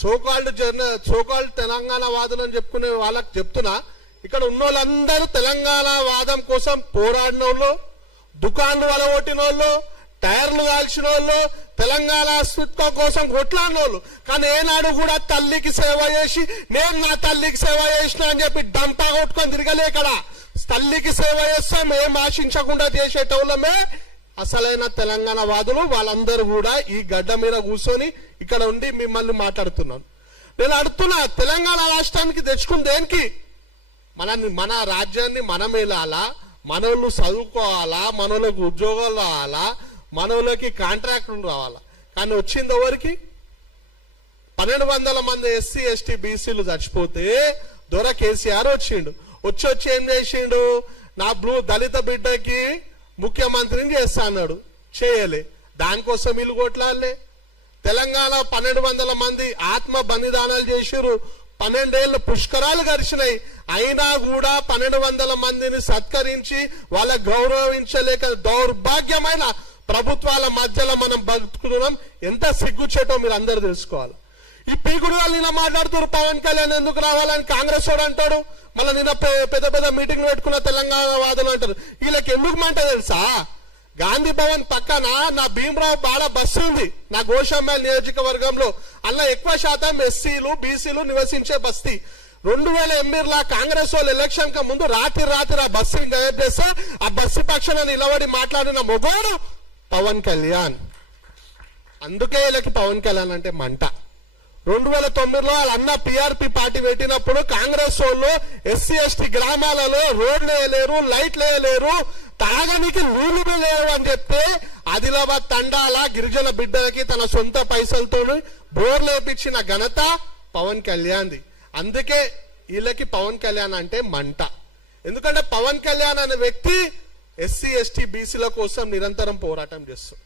So called Telangana వాదులు అని చెప్పుకునే వాళ్ళకి చెప్తున్నా, ఇక్కడ ఉన్న వాళ్ళందరూ తెలంగాణ వాదం కోసం పోరాడిన వాళ్ళు, దుకాన్లు వలగొట్టిన వాళ్ళు, టైర్లు కాల్చిన వాళ్ళు, తెలంగాణ అస్తిత్వం కోసం కొట్లాడిన వాళ్ళు. కానీ ఏనాడు కూడా తల్లికి సేవ చేసి నేను నా తల్లికి సేవ చేసిన అని చెప్పి డంపా కొట్టుకొని తిరగలే. ఇక్కడ తల్లికి సేవ చేస్తాం ఏం ఆశించకుండా చేసేటోళ్ళమే అసలైన తెలంగాణ వాదులు. వాళ్ళందరూ కూడా ఈ గడ్డ మీద కూర్చొని ఇక్కడ ఉండి మిమ్మల్ని మాట్లాడుతున్నాను. నేను అడుగుతున్నా, తెలంగాణ రాష్ట్రానికి తెచ్చుకుని దేనికి? మన రాజ్యాన్ని మనం వెళ్ళాలా, మనోళ్ళు చదువుకోవాలా, మనోళ్ళకి ఉద్యోగాలు రావాలా, మనోళ్ళకి కాంట్రాక్టులు రావాలా. కానీ వచ్చింది ఎవరికి? 1200 మంది ఎస్సీ ఎస్టీ బీసీలు చచ్చిపోతే దొర కేసీఆర్ వచ్చిండు. వచ్చి ఏం చేసిండు? నా దళిత బిడ్డకి ముఖ్యమంత్రిని చేస్తా అన్నాడు, చేయలే. దానికోసం వీళ్ళు కొట్లాడలే. తెలంగాణ 1200 మంది ఆత్మ బలిదానాలు చేసిరు, 12 ఏళ్ళు పుష్కరాలు గడిచినాయి. అయినా కూడా 1200 మందిని సత్కరించి వాళ్ళ గౌరవించలేక దౌర్భాగ్యమైన ప్రభుత్వాల మధ్యలో మనం బతుకుతున్నాం. ఎంత సిగ్గుచేటో మీరు అందరు తెలుసుకోవాలి. ఈ పీకుడు వాళ్ళు నిన్న మాట్లాడుతారు, పవన్ కళ్యాణ్ ఎందుకు రావాలని కాంగ్రెస్ వాడు అంటాడు. మళ్ళీ నిన్న పెద్ద పెద్ద మీటింగ్ పెట్టుకున్న తెలంగాణ వాదులు అంటారు. వీళ్ళకి ఎందుకు మంట తెలుసా? గాంధీ భవన్ పక్కన నా భీమరావు బాల బస్సు ఉంది, నా గోషామేల్ నియోజకవర్గంలో. అలా ఎక్కువ శాతం ఎస్సీలు బీసీలు నివసించే బస్తీ. 2008 కాంగ్రెస్ వాళ్ళు ఎలక్షన్ కి ముందు రాత్రి ఆ బస్సుని గాయబ్ చేస్తే ఆ బస్సు పక్షాన నిలబడి మాట్లాడిన మొగోడు పవన్ కళ్యాణ్. అందుకే వీళ్ళకి పవన్ కళ్యాణ్ అంటే మంట. 2009లో వాళ్ళ అన్న పిఆర్పి పార్టీ పెట్టినప్పుడు కాంగ్రెస్ వాళ్ళు ఎస్సీ ఎస్టీ గ్రామాలలో రోడ్లు వేయలేరు, లైట్లు వేయలేరు, తాగనికి నీళ్లు లేవు అని చెప్తే ఆదిలాబాద్ తండాల గిరిజన బిడ్డలకి తన సొంత పైసలతో బోర్లు వేపించిన ఘనత పవన్ కళ్యాణ్ది. అందుకే వీళ్ళకి పవన్ కళ్యాణ్ అంటే మంట. ఎందుకంటే పవన్ కళ్యాణ్ అనే వ్యక్తి ఎస్సీ ఎస్టీ బీసీల కోసం నిరంతరం పోరాటం చేస్తారు.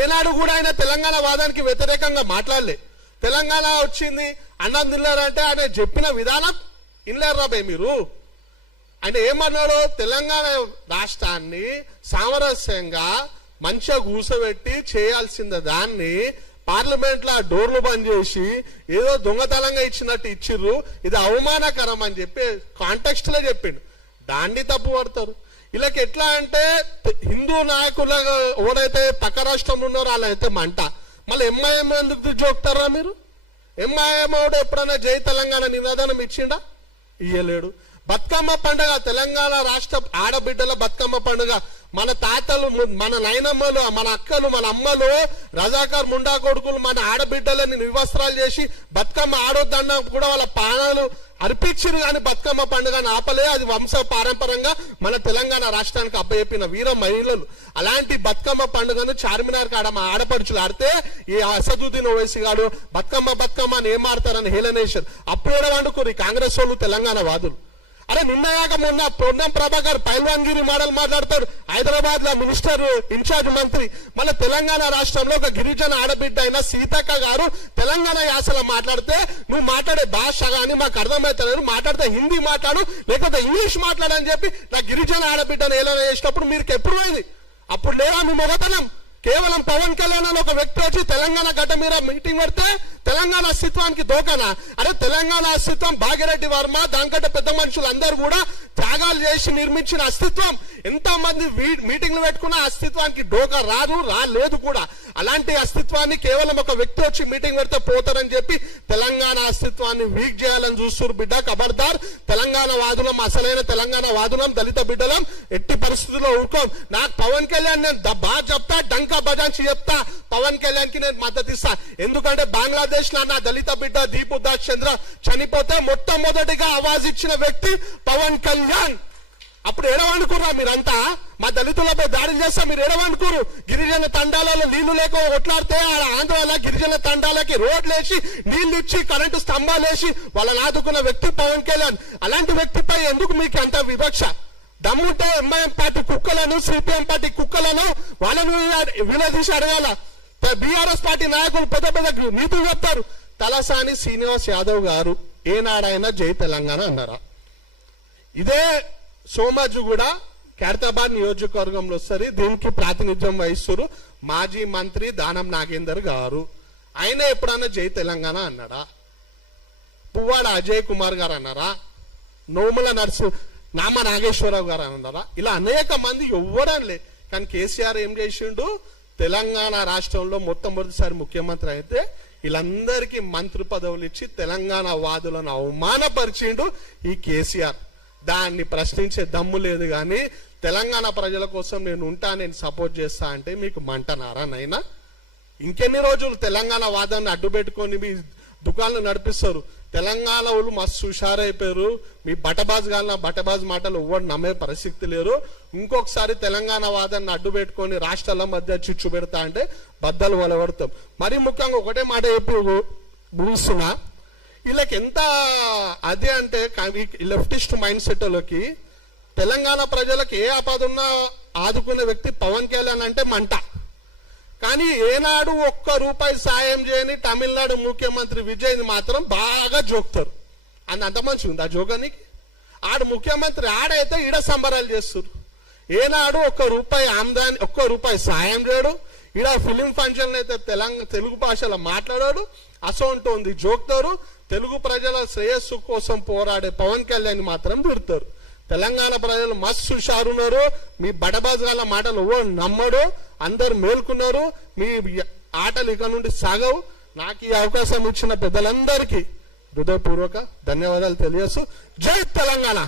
ఏనాడు కూడా ఆయన తెలంగాణ వాదానికి వ్యతిరేకంగా మాట్లాడలే. తెలంగాణ వచ్చింది అన్నం తిన్నారంటే ఆయన చెప్పిన విధానం ఇన్లేరు బే మీరు. ఆయన ఏమన్నాడు? తెలంగాణ రాష్ట్రాన్ని సామరస్యంగా మంచిగా కూసబెట్టి చేయాల్సిన దాన్ని పార్లమెంట్ లో డోర్లు బంద్ చేసి ఏదో దొంగతనంగా ఇచ్చినట్టు ఇచ్చిర్రు, ఇది అవమానకరం అని చెప్పి కాంటెక్స్ట్ లో చెప్పిండు. దాన్ని తప్పు పడతారు. వీళ్ళకి ఎట్లా అంటే హిందూ నాయకులు ఎవరైతే పక్క రాష్ట్రంలో ఉన్నారో వాళ్ళైతే మంట. మళ్ళీ ఎంఐఎం ఎందుకు జోక్తారా మీరు? ఎంఐఎం వాడు ఎప్పుడైనా జై తెలంగాణ నినాదనం ఇచ్చిండా? ఇయ్యలేడు. బతుకమ్మ పండుగ, తెలంగాణ రాష్ట్ర ఆడబిడ్డల బతుకమ్మ పండుగ, మన తాతలు, మన నాయనమ్మలు, మన అక్కలు, మన అమ్మలు, రజాకార్ ముండా కొడుకులు మన ఆడబిడ్డలని నివస్త్రాలు చేసి బతుకమ్మ ఆడొద్దన్నా కూడా వాళ్ళ ప్రాణాలు అర్పించారు. కానీ బతుకమ్మ పండుగను ఆపలే. అది వంశ పారంపరంగా మన తెలంగాణ రాష్ట్రానికి అప్పచెప్పిన వీర మహిళలు. అలాంటి బతుకమ్మ పండుగను చార్మినార్ కాడ మా ఆడపడుచులు ఆడితే ఈ అసదుద్దీన్ ఓవైసీ గారు బతుకమ్మ అని ఏం ఆడతారని హేళనేశారు. అప్పుడు వండుకోరు కాంగ్రెస్ వాళ్ళు తెలంగాణ వాదులు. అరే నిన్నయాక మొన్న పొన్నం ప్రభాకర్ పైల్వాన్గిరి మోడల్ మాట్లాడతారు, హైదరాబాద్ లో మినిస్టర్ ఇన్ఛార్జ్ మంత్రి. మళ్ళీ తెలంగాణ రాష్ట్రంలో ఒక గిరిజన ఆడబిడ్డ అయిన సీతక్క గారు తెలంగాణ యాసలో మాట్లాడితే నువ్వు మాట్లాడే భాష కానీ మాకు అర్థమవుతలేదు, మాట్లాడితే హిందీ మాట్లాడు లేకపోతే ఇంగ్లీష్ మాట్లాడని చెప్పి నా గిరిజన ఆడబిడ్డను ఏదైనా చేసినప్పుడు మీరు ఎప్పుడు పోయింది? అప్పుడు లేదా మీ మొగతనం? కేవలం పవన్ కళ్యాణ్ అని ఒక వ్యక్తి వచ్చి తెలంగాణ గడ్డ మీద మీటింగ్ పెడితే తెలంగాణ అస్తిత్వానికి దోకనా? అరే తెలంగాణ అస్తిత్వం భాగ్యరెడ్డి వర్మ దానికంటే పెద్ద మనుషులు అందరూ కూడా త్యాగాలు చేసి నిర్మించిన అస్తిత్వం. ఎంతో మంది మీటింగ్లు పెట్టుకున్న అస్తిత్వానికి డోకా రాలేదు కూడా. అలాంటి అస్తిత్వాన్ని కేవలం ఒక వ్యక్తి వచ్చి మీటింగ్ పెడితే పోతారని చెప్పి తెలంగాణ అస్తిత్వాన్ని వీక్ చేయాలని చూస్తున్నారు. బిడ్డ ఖబర్దార్, తెలంగాణ వాదులం, అసలైన తెలంగాణ వాదులం, దళిత బిడ్డలం ఎట్టి పరిస్థితుల్లో ఊరుకోం. నాకు పవన్ కళ్యాణ్ నేను బాగా చెప్తా, డంకా బజాంచి చెప్తా, పవన్ కళ్యాణ్ కి నేను మద్దతు ఇస్తా. ఎందుకంటే బంగ్లాదేశ్ లో నా దళిత బిడ్డ దీపు దాస్ చంద్ర చనిపోతే మొట్టమొదటిగా ఆవాజ్ ఇచ్చిన వ్యక్తి పవన్ కళ్యాణ్. అప్పుడు ఎడవనుకురా మీరంతా? మా దళితులపై దాడులు చేస్తా మీరు ఎడవనుకురు? గిరిజన తండాలలో నీళ్లు లేక కొట్లాడితే ఆంధ్రాలో గిరిజన తండాలకి రోడ్లేసి నీళ్లు ఇచ్చి కరెంటు స్తంభాలు వేసి వాళ్ళని ఆదుకున్న వ్యక్తి పవన్ కళ్యాణ్. అలాంటి వ్యక్తిపై ఎందుకు మీకు అంత వివక్ష? దమ్ముంటే ఎంఐఎం పార్టీ కుక్కలను, సిపిఎం పార్టీ కుక్కలను వాళ్ళను వినదీసి అడగాల. బీఆర్ఎస్ పార్టీ నాయకులు పెద్ద పెద్ద నీతులు చెప్తారు. తలసాని శ్రీనివాస్ యాదవ్ గారు ఏనాడైనా జై తెలంగాణ అన్నారా? ఇదే సోమాజు కూడా ఖైరతాబాద్ నియోజకవర్గంలో వస్తారు. దీనికి ప్రాతినిధ్యం వహిస్తారు మాజీ మంత్రి దానం నాగేందర్ గారు. ఆయన ఎప్పుడైనా జై తెలంగాణ అన్నాడా? పువ్వాడ అజయ్ కుమార్ గారు అన్నారా, నోముల నామ నాగేశ్వరరావు గారు అన్నారా, ఇలా అనేక మంది ఎవ్వరనిలే. కానీ కేసీఆర్ ఏం చేసిండు, తెలంగాణ రాష్ట్రంలో మొట్టమొదటిసారి ముఖ్యమంత్రి అయితే వీళ్ళందరికీ మంత్రి పదవులు ఇచ్చి తెలంగాణ వాదులను అవమానపరిచిండు ఈ కేసీఆర్. దాన్ని ప్రశ్నించే దమ్ము లేదు. కానీ తెలంగాణ ప్రజల కోసం నేను ఉంటా, నేను సపోర్ట్ చేస్తా అంటే మీకు మంటనారా నైనా? ఇంకెన్ని రోజులు తెలంగాణ వాదాన్ని అడ్డు పెట్టుకొని మీ దుకాణాలు నడిపిస్తారు? తెలంగాణ వాళ్ళు మస్తు హుషారైపోయారు. మీ బటబాజ్ మాటలు ఎవ్వరు నమ్మే పరిస్థితి లేరు. ఇంకొకసారి తెలంగాణ వాదాన్ని అడ్డు పెట్టుకొని రాష్ట్రాల మధ్య చిచ్చు పెడతా అంటే బద్దలు వలవడతాం. మరీ ముఖ్యంగా ఒకటే మాట చెప్పి ముగిస్తున్నా, వీళ్ళకి ఎంత అదే అంటే లెఫ్టిస్ట్ మైండ్ సెట్లోకి తెలంగాణ ప్రజలకు ఏ ఆపద ఉన్నా ఆదుకునే వ్యక్తి పవన్ కళ్యాణ్ అంటే మంట. కానీ ఏనాడు ₹1 సాయం చేయని తమిళనాడు ముఖ్యమంత్రి విజయ్ని మాత్రం బాగా జోక్తారు. అంత మంచి ఉంది ఆ జోగానికి. ఆడు ముఖ్యమంత్రి ఆడైతే ఈడ సంబరాలు చేస్తారు. ఏనాడు ₹1 ఆమ్దాని ₹1 సాయం చేయడు. ఈడ ఫిలిం ఫంక్షన్ అయితే తెలుగు భాషలో మాట్లాడాడు. అసొంటి ఉంది జోక్తారు. తెలుగు ప్రజల శ్రేయస్సు కోసం పోరాడే పవన్ కళ్యాణ్ మాత్రం తిడతారు. తెలంగాణ ప్రజలు మస్తు హుషారున్నారు. మీ బడబాజాల మాటలు నమ్మడు. అందరు మేల్కున్నారు. మీ ఆటలు ఇక నుండి సాగవు. నాకు ఈ అవకాశం ఇచ్చిన పెద్దలందరికీ హృదయపూర్వక ధన్యవాదాలు తెలియజేస్తూ జై తెలంగాణ.